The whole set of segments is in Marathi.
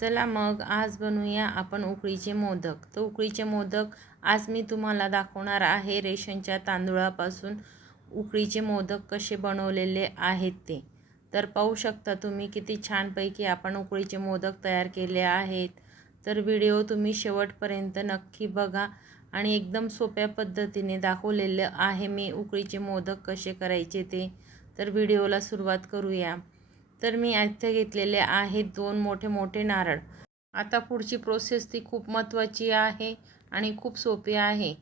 चला मग आज बनवूया आपण उकळीचे मोदक. तर उकळीचे मोदक आज मी तुम्हाला दाखवणार आहे रेशनच्या तांदूळापासून उकळीचे मोदक कसे बनवलेले आहेत ते. तर पाहू शकता तुम्ही किती छानपैकी आपण उकळीचे मोदक तयार केले आहेत. तर व्हिडिओ तुम्ही शेवटपर्यंत नक्की बघा आणि एकदम सोप्या पद्धतीने दाखवलेलं आहे मी उकळीचे मोदक कसे करायचे ते. तर व्हिडिओला सुरुवात करूया. तर मी इथे घेतलेले आहेत दोन मोठे मोठे नारळ. आता पुढची प्रोसेस ती खूप महत्त्वाची आहे आणि खूप सोपी आहे.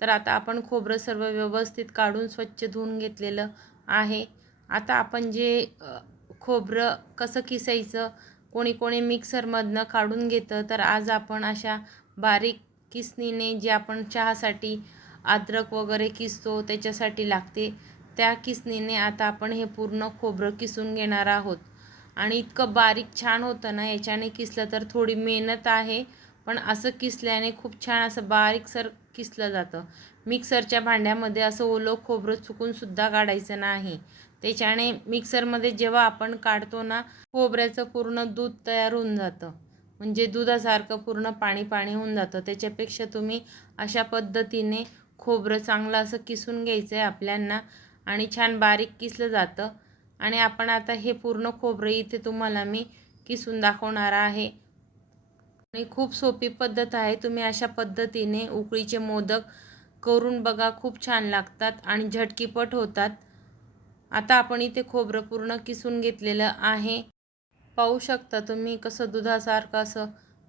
तर आता आपण खोबरं सर्व व्यवस्थित काढून स्वच्छ धुवून घेतलेलं आहे. आता आपण जे खोबरं कसं किसायचं कोणी कोणी मिक्सरमधनं काढून घेतं तर आज आपण अशा बारीक किसणीने जे आपण चहासाठी अद्रक वगैरे किसतो त्याच्यासाठी लागते. त्या किसणीने आता आपण हे पूर्ण खोबरं किसून घेणार आहोत. आणि इतकं बारीक छान होतं ना याच्याने किसलं तर थोडी मेहनत आहे पण असं किसल्याने खूप छान असं बारीकसर किसलं जातं. मिक्सरच्या भांड्यामध्ये असं ओलं खोबरं चुकूनसुद्धा काढायचं नाही. त्याच्याने मिक्सरमध्ये जेव्हा आपण काढतो ना खोबऱ्याचं पूर्ण दूध तयार होऊन जातं. म्हणजे दुधासारखं पूर्ण पाणी पाणी होऊन जातं. त्याच्यापेक्षा तुम्ही अशा पद्धतीने खोबरं चांगलं असं किसून घ्यायचं आहे आपल्यांना. आणि छान बारीक किसलं जातं. आणि आपण आता हे पूर्ण खोबरं इथे तुम्हाला मी किसून दाखवणार आहे. आणि खूप सोपी पद्धत आहे. तुम्ही अशा पद्धतीने उकळीचे मोदक करून बघा. खूप छान लागतात आणि झटकीपट होतात. आता आपण इथे खोबरं पूर्ण किसून घेतलेलं आहे. पाहू शकता तुम्ही कसं दुधासारखं असं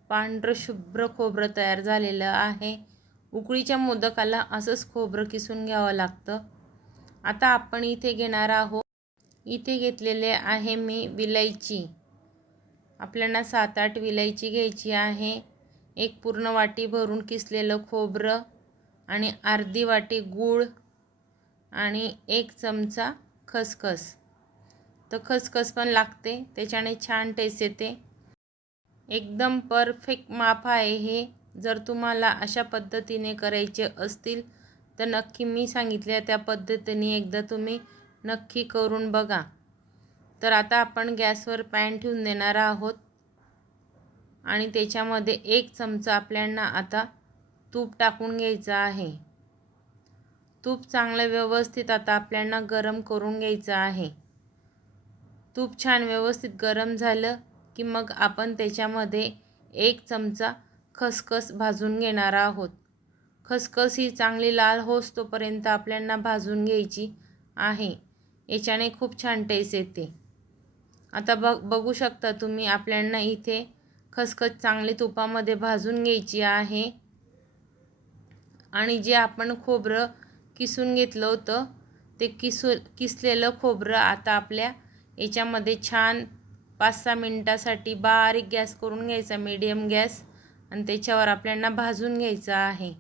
पांढरं शुभ्र खोबरं तयार झालेलं आहे. उकळीच्या मोदकाला असंच खोबरं किसून घ्यावं लागतं. आता आपण इथे घेणार आहोत. इथे घेतलेले आहे मी विलायची. आपल्याला सात आठ विलायची घ्यायची आहे. एक पूर्ण वाटी भरून किसलेलं खोबरं आणि अर्धी वाटी गूळ आणि एक चमचा खसखस. तर खसखस पण लागते. त्याच्याने छान टेस्ट येते. एकदम परफेक्ट माप आहे हे. जर तुम्हाला अशा पद्धतीने करायचे असतील तर नक्की मी सांगितल्या त्या पद्धतीने एकदा तुम्ही नक्की करून बघा. तर आता आपण गॅसवर पॅन ठेवून देणार आहोत. आणि त्याच्यामध्ये एक चमचा आपल्यांना आता तूप टाकून घ्यायचं आहे. तूप चांगलं व्यवस्थित आता आपल्यांना गरम करून घ्यायचं आहे. तूप छान व्यवस्थित गरम झालं की मग आपण त्याच्यामध्ये एक चमचा खसखस भाजून घेणार आहोत. खसखस ही चांगली लाल होस तोपर्यंत आपल्यांना भाजून घ्यायची आहे. याच्याने खूप छान टेस्ट येते. आता बघ बघू शकता तुम्ही आपल्यांना इथे खसखस चांगली तुपामध्ये भाजून घ्यायची आहे. आणि जे आपण खोबरं किसून घेतलं होतं ते किसू किसलेलं खोबरं आता आपल्या याच्यामध्ये छान पाच सहा मिनटासाठी बारीक गॅस करून घ्यायचा मीडियम गॅस. आणि त्याच्यावर आपल्यांना भाजून घ्यायचं आहे.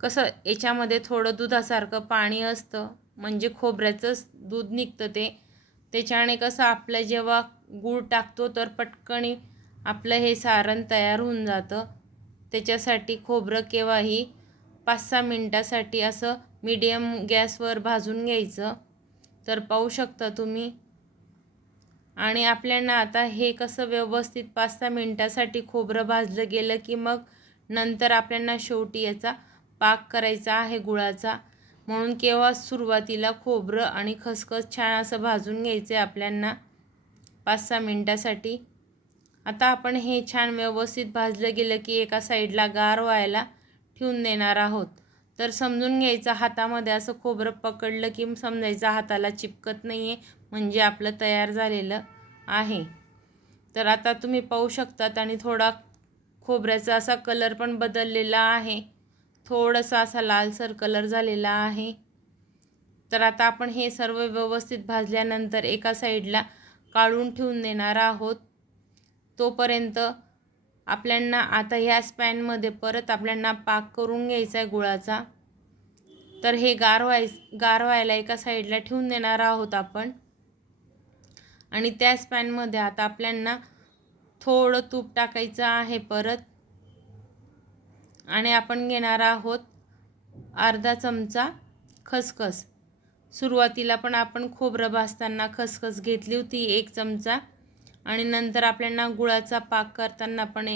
कसं याच्यामध्ये थोडं दुधासारखं पाणी असतं म्हणजे खोबऱ्याचंच दूध निघतं ते. त्याच्याने कसं आपलं जेव्हा गूळ टाकतो तर पटकणी आपलं हे सारण तयार होऊन जातं. त्याच्यासाठी खोबरं केव्हाही पाच सहा मिनटासाठी असं मीडियम गॅसवर भाजून घ्यायचं. तर पाहू शकता तुम्ही. आणि आपल्याला आता हे कसं व्यवस्थित पाच सहा मिनटासाठी खोबरं भाजलं गेलं की मग नंतर आपल्याला शेवटी याचा पाक करायचा आहे गुळाचा. म्हणून केव्हा सुरुवातीला खोबरं आणि खसखस छान असं भाजून घ्यायचं आहे आपल्यांना पाच सहा मिनटासाठी. आता आपण हे छान व्यवस्थित भाजलं गेलं की एका साईडला गार व्हायला ठेवून देणार आहोत. तर समजून घ्यायचं हातामध्ये असं खोबरं पकडलं की समजायचं हाताला चिपकत नाही आहे म्हणजे आपलं तयार झालेलं आहे. तर आता तुम्ही पाहू शकतात आणि थोडा खोबऱ्याचा असा कलर पण बदललेला आहे. थोडासा असा लालसर कलर झालेला आहे. तर आता आपण हे सर्व व्यवस्थित भाजल्यानंतर एका साईडला काढून ठेवून देणार आहोत. तोपर्यंत आपल्यांना आता ह्या स्पॅनमध्ये परत आपल्यांना पाक करून घ्यायचा आहे गुळाचा. तर हे गार व्हाय गार व्हायला एका साईडला ठेवून देणार आहोत आपण. आणि त्या स्पॅनमध्ये आता आपल्यांना थोडं तूप टाकायचं आहे परत. आणि आपण घेणार आहोत अर्धा चमचा खसखस. सुरुवातीला पण आपण खोबरं भाजताना खसखस घेतली होती एक चमचा आणि नंतर आपल्याला गुळाचा पाक करताना पण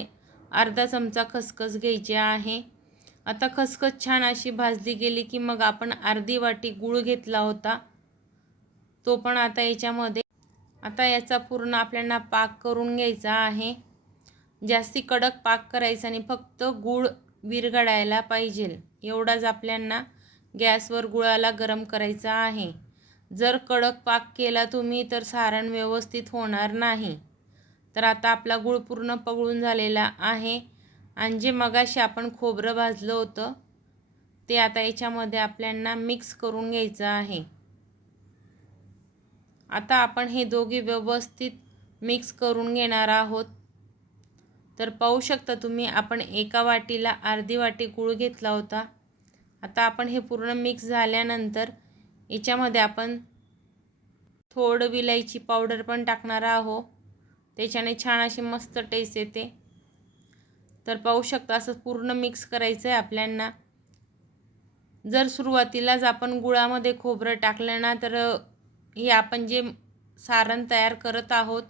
अर्धा चमचा खसखस घ्यायची आहे. आता खसखस छान अशी भाजली गेली की मग आपण अर्धी वाटी गूळ घेतला होता. तो पण आता याच्यामध्ये आता याचा पूर्ण आपल्याला पाक करून घ्यायचा आहे. जास्ती कडक पाक करायचा आणि फक्त गूळ विरघडायला पाहिजे. एवढाच आपल्यांना गॅसवर गुळाला गरम करायचा आहे. जर कडक पाक केला तुम्ही तर सारण व्यवस्थित होणार नाही. तर आता आपला गुळ पूर्ण पगळून झालेला आहे. आणि जे मगाशी आपण खोबरं भाजलं होतं. ते आता याच्यामध्ये आपल्यांना मिक्स करून घ्यायचं आहे. आता आपण हे दोघे व्यवस्थित मिक्स करून घेणार आहोत. तर पाहू शकता तुम्ही आपण एका वाटीला अर्धी वाटी गूळ घेतला होता. आता आपण हे पूर्ण मिक्स झाल्यानंतर याच्यामध्ये आपण थोडं विलायची पावडर पण टाकणार आहो त्याच्याने छान अशी मस्त टेस्ट येते. तर पाहू शकता असं पूर्ण मिक्स करायचं आहे आपल्यांना. जर सुरुवातीलाच आपण गुळामध्ये खोबरं टाकलं ना तर हे आपण जे सारण तयार करत आहोत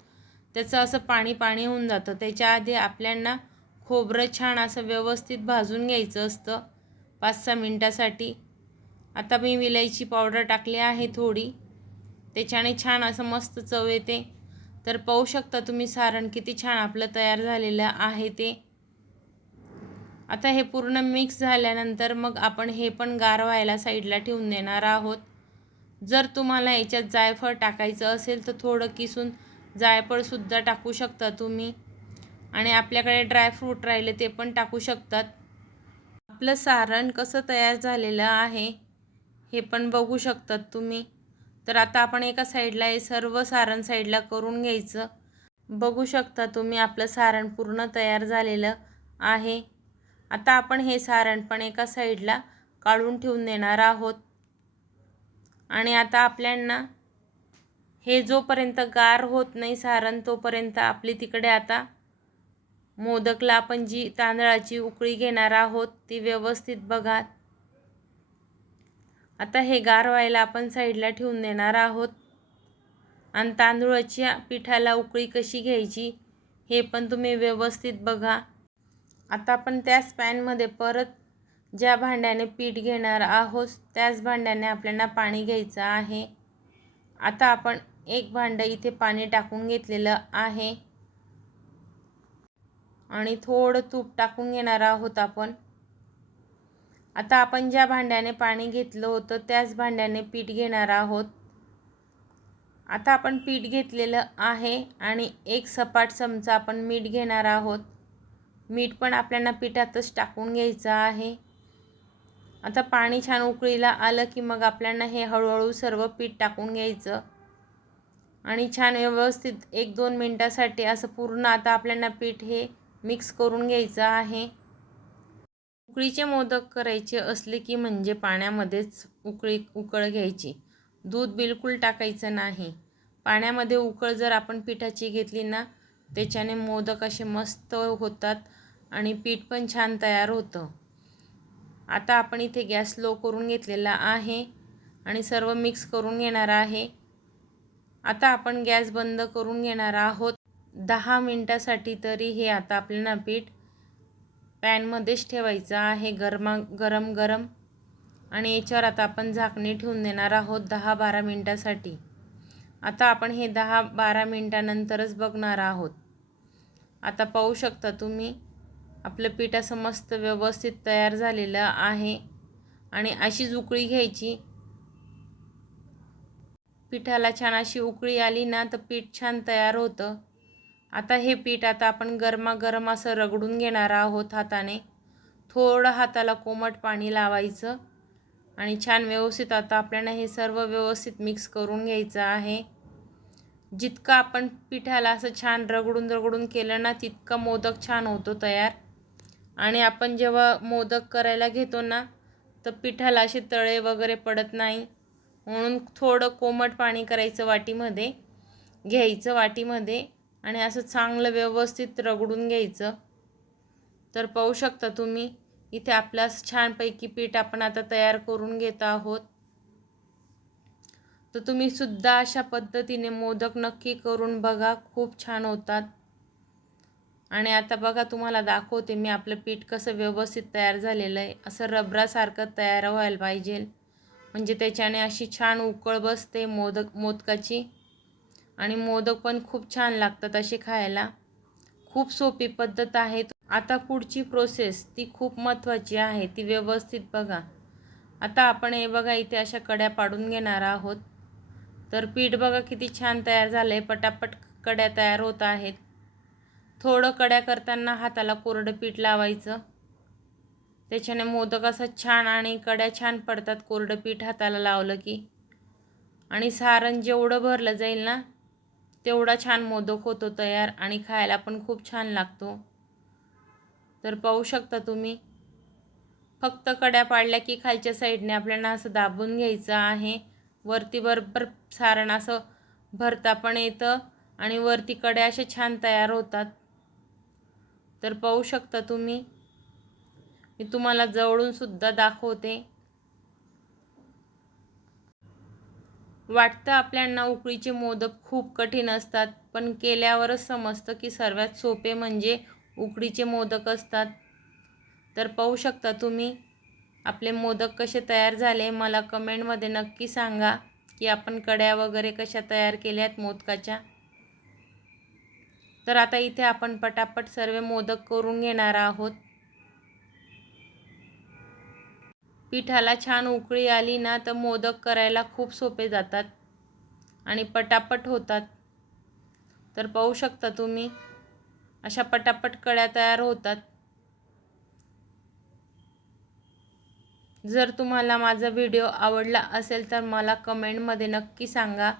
त्याचं असं पाणी पाणी होऊन जातं. त्याच्या आधी आपल्यांना खोबरं छान असं व्यवस्थित भाजून घ्यायचं असतं. पाच सहा मिनटासाठी. आता मी विलायची पावडर टाकली आहे थोडी. त्याच्याने छान असं मस्त चव येते. तर पाहू शकता तुम्ही सारण किती छान आपलं तयार झालेलं आहे ते. आता हे पूर्ण मिक्स झाल्यानंतर मग आपण हे पण गार व्हायला साईडला ठेवून देणार आहोत. जर तुम्हाला याच्यात जायफळ टाकायचं असेल तर थोडं किसून जायफळसुद्धा टाकू शकता तुम्ही. आणि आपल्याकडे ड्रायफ्रूट राहिले ते पण टाकू शकतात. आपलं सारण कसं तयार झालेलं आहे हे पण बघू शकतात तुम्ही. तर आता आपण एका साईडला हे सर्व सारण साईडला करून घ्यायचं. बघू शकता तुम्ही आपलं सारण पूर्ण तयार झालेलं आहे. आता आपण हे सारण पण एका साईडला काढून ठेवून देणार आहोत. आणि आता आपल्यांना हे जोपर्यंत गार होत नाही सारण तोपर्यंत आपली तिकडे आता मोदकला आपण जी तांदळाची उकळी घेणार आहोत ती व्यवस्थित बघा. आता हे गार व्हायला आपण साईडला ठेवून देणार आहोत. आणि तांदूळाच्या पिठाला उकळी कशी घ्यायची हे पण तुम्ही व्यवस्थित बघा. आता आपण त्याच पॅनमध्ये परत ज्या भांड्याने पीठ घेणार आहोत त्याच भांड्याने आपल्याला पाणी घ्यायचं आहे. आता आपण एक भांडं इथे पाणी टाकून घेतलेलं आहे. आणि थोडं तूप टाकून घेणार आहोत आपण. आता आपण ज्या भांड्याने पाणी घेतलं होतं त्याच भांड्याने पीठ घेणार आहोत. आता आपण पीठ घेतलेलं आहे आणि एक सपाट चमचा आपण मीठ घेणार आहोत. मीठ पण आपल्याला पिठातच टाकून घ्यायचं आहे. आता पाणी छान उकळीला आलं की मग आपल्याला हे हळूहळू सर्व पीठ टाकून घ्यायचं. आणि छान व्यवस्थित एक दोन मिनटासाठी असं पूर्ण आता आपल्याला पीठ हे मिक्स करून घ्यायचं आहे. उकळीचे मोदक करायचे असले की म्हणजे पाण्यामध्येच उकळी उकळ घ्यायची. दूध बिलकुल टाकायचं नाही. पाण्यामध्ये उकळ जर आपण पिठाची घेतली ना त्याच्याने मोदक असे मस्त होतात आणि पीठ पण छान तयार होतं. आता आपण इथे गॅस लो करून घेतलेला आहे आणि सर्व मिक्स करून घेणार आहे. आता आपण गॅस बंद करून घेणार आहोत. दहा मिनटासाठी तरी हे आता आपल्याला पीठ पॅनमध्येच ठेवायचं आहे. गरमा गरम गरम. आणि याच्यावर आता आपण झाकणी ठेवून देणार आहोत दहा बारा मिनटासाठी. आता आपण हे दहा बारा मिनटानंतरच बघणार आहोत. आता पाहू शकता तुम्ही आपलं पीठ असं मस्त व्यवस्थित तयार झालेलं आहे. आणि अशीच उकळी घ्यायची. पिठाला छान अशी उकळी आली ना तर पीठ छान तयार होतं. आता हे पीठ आता आपण गरमागरम असं रगडून घेणार आहोत हाताने. थोडं हाताला कोमट पाणी लावायचं आणि छान व्यवस्थित आता आपल्याला हे सर्व व्यवस्थित मिक्स करून घ्यायचं आहे. जितकं आपण पिठाला असं छान रगडून रगडून केलं ना तितकं मोदक छान होतो तयार. आणि आपण जेव्हा मोदक करायला घेतो ना तर पिठाला असे तळे वगैरे पडत नाही. म्हणून थोडं कोमट पाणी करायचं वाटीमध्ये घ्यायचं वाटीमध्ये आणि असं चांगलं व्यवस्थित रगडून घ्यायचं. तर पाहू शकता तुम्ही इथे आपलं असं छानपैकी पीठ आपण आता तयार करून घेत आहोत. तर तुम्ही सुद्धा अशा पद्धतीने मोदक नक्की करून बघा खूप छान होतात. आणि आता बघा तुम्हाला दाखवते मी आपलं पीठ कसं व्यवस्थित तयार झालेलं आहे. असं रबरासारखं तयार व्हायला पाहिजे. म्हणजे त्याच्याने अशी छान उकळ बसते मोदक मोदकाची. आणि मोदक पण खूप छान लागतात असे खायला. खूप सोपी पद्धत आहे. आता पुढची प्रोसेस ती खूप महत्त्वाची आहे ती व्यवस्थित बघा. आता आपण हे बघा इथे अशा कड्या पाडून घेणार आहोत. तर पीठ बघा किती छान तयार झालं आहे पटापट कड्या तयार होत आहेत. थोडं कड्या करताना हाताला कोरडं पीठ लावायचं. त्याच्याने मोदक असं छान आणि कड्या छान पडतात. कोरडं पीठ हाताला लावलं की. आणि सारण जेवढं भरलं जाईल ना तेवढा छान मोदक होतो तयार आणि खायला पण खूप छान लागतो. तर पाहू शकता तुम्ही. फक्त कड्या पाडल्या की खालच्या साईडने आपल्याला असं दाबून घ्यायचं आहे. वरती बरोबर सारण असं भरता पण येतं आणि वरती कड्या असे छान तयार होतात. तर पाहू शकता तुम्ही. मी तुम्हाला जवळून सुद्धा दाखवते. वाटतं आपल्यांना उकळीचे मोदक खूप कठीण असतात पण केल्यावरच समजतं की सर्वात सोपे म्हणजे उकडीचे मोदक असतात. तर पाहू शकता तुम्ही आपले मोदक कसे तयार झाले मला कमेंटमध्ये नक्की सांगा की आपण कड्या वगैरे कशा तयार केल्यात मोदकाच्या. तर आता इथे आपण पटापट सर्व मोदक करून घेणार आहोत. पिठाला छान उकळी आली ना तर मोदक करायला खूप सोपे जातात आणि पटापट होतात. तर पाहू शकता तुम्ही अशा पटापट कड्या तयार होतात. जर तुम्हाला माझा व्हिडिओ आवडला असेल तर मला कमेंटमध्ये नक्की सांगा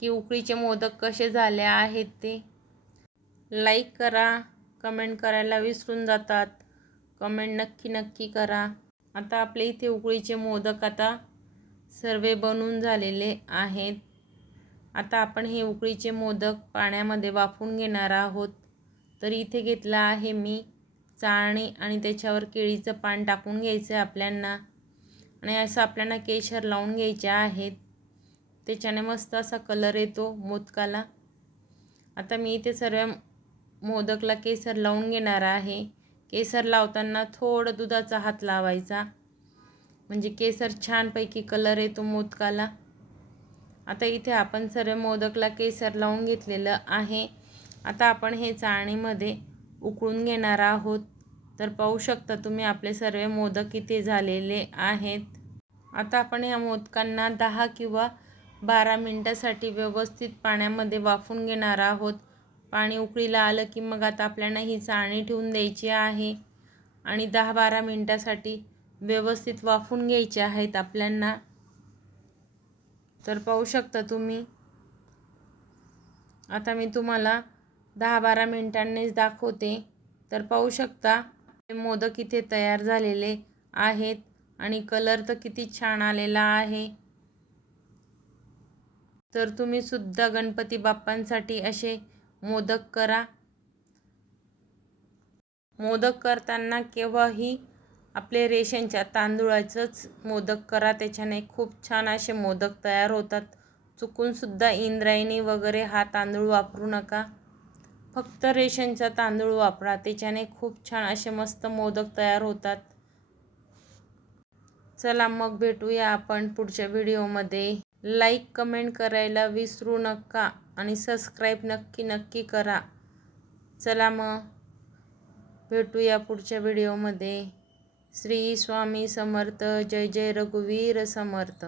की उकळीचे मोदक कसे झाले आहेत ते. लाईक करा कमेंट करायला विसरून जातात. कमेंट नक्की नक्की करा. आता आपले इथे उकळीचे मोदक आता सर्व बनून झालेले आहेत. आता आपण हे उकळीचे मोदक पाण्यामध्ये वाफून घेणार आहोत. तर इथे घेतला आहे मी चाळणी आणि त्याच्यावर केळीचं पान टाकून घ्यायचं आहे आपल्यांना. आणि असं आपल्याला केशर लावून घ्यायचे आहेत. त्याच्याने मस्त असा कलर येतो मोदकाला. आता मी इथे सर्व मोदकला केसर लावून घेणार आहे. केसर लावताना थोडं दुधाचा हात लावायचा. म्हणजे केसर छानपैकी कलर येतो मोदकाला. आता इथे आपण सर्व मोदकला केसर लावून घेतलेलं आहे. आता आपण हे चाळणीमध्ये उकळून घेणार आहोत. तर पाहू शकता तुम्ही आपले सर्व मोदक इथे झालेले आहेत. आता आपण ह्या मोदकांना दहा किंवा बारा मिनटासाठी व्यवस्थित पाण्यामध्ये वाफून घेणार आहोत. पाणी उकळीला आलं की मग आता आपल्याला ही चाळणी ठेवून द्यायची आहे. आणि दहा बारा मिनटासाठी व्यवस्थित वाफून घ्यायचे आहेत आपल्यांना. तर पाहू शकता तुम्ही. आता मी तुम्हाला दहा बारा मिनटांनीच दाखवते. तर पाहू शकता मोदक इथे तयार झालेले आहेत आणि कलर तर किती छान आलेला आहे. तर तुम्ही सुद्धा गणपती बाप्पांसाठी असे मोदक करा. मोदक करताना केव्हाही आपले रेशनच्या तांदूळाचंच मोदक करा. त्याच्याने खूप छान असे मोदक तयार होतात. चुकूनसुद्धा इंद्रायणी वगैरे हा तांदूळ वापरू नका. फक्त रेशनचा तांदूळ वापरा. त्याच्याने खूप छान असे मस्त मोदक तयार होतात. चला मग भेटूया आपण पुढच्या व्हिडिओमध्ये लाईक कमेंट करायला विसरू नका आणि सबस्क्राईब नक्की नक्की करा. चला मग भेटूया पुढच्या व्हिडिओमध्ये. श्री स्वामी समर्थ जय जय रघुवीर समर्थ.